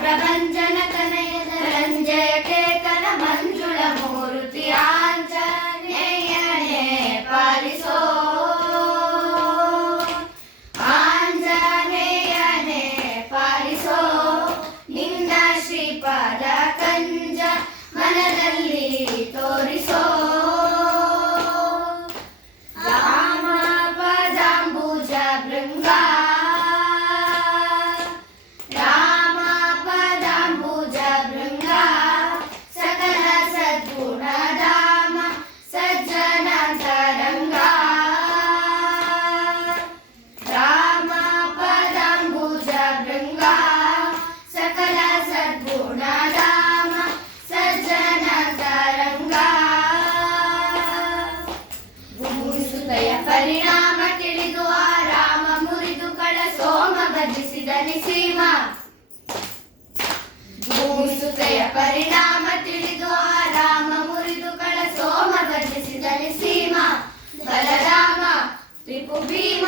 ಪ್ರಭಂಜನ ತನಯ ಧನಂಜಯ ಕೇತನ ಮಂಜುಳ ಮೂರುತಿ ಆಂಜನೇಯನೇ ಪಾಲಿಸೋ. ಆಂಜನೇಯನೇ ಪಾಲಿಸೋ. ನಿನ್ನ ಶ್ರೀಪಾದ ಕಂಜ ಮನದಲ್ಲಿ ಸೋಮ ಭಜಿಸಿದ ನಿಸೀಮ ಭೂಸುತೆಯ ಪರಿಣಾಮ ತಿಳಿದು ಆರಾಮ ಮುರಿದು ಕಳ ಸೋಮ ಭಜಿಸಿದ ನಿಸೀಮ ಬಲರಾಮ ತ್ರಿಪು ಭೀಮ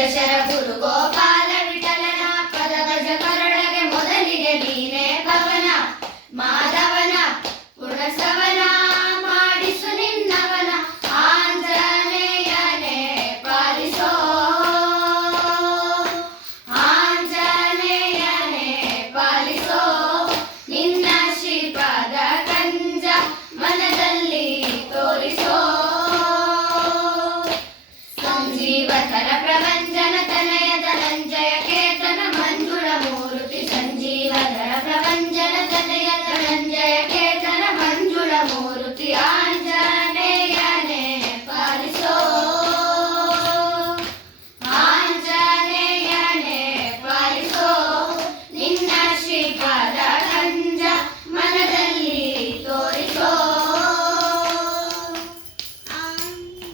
దశరథుడు గోపాల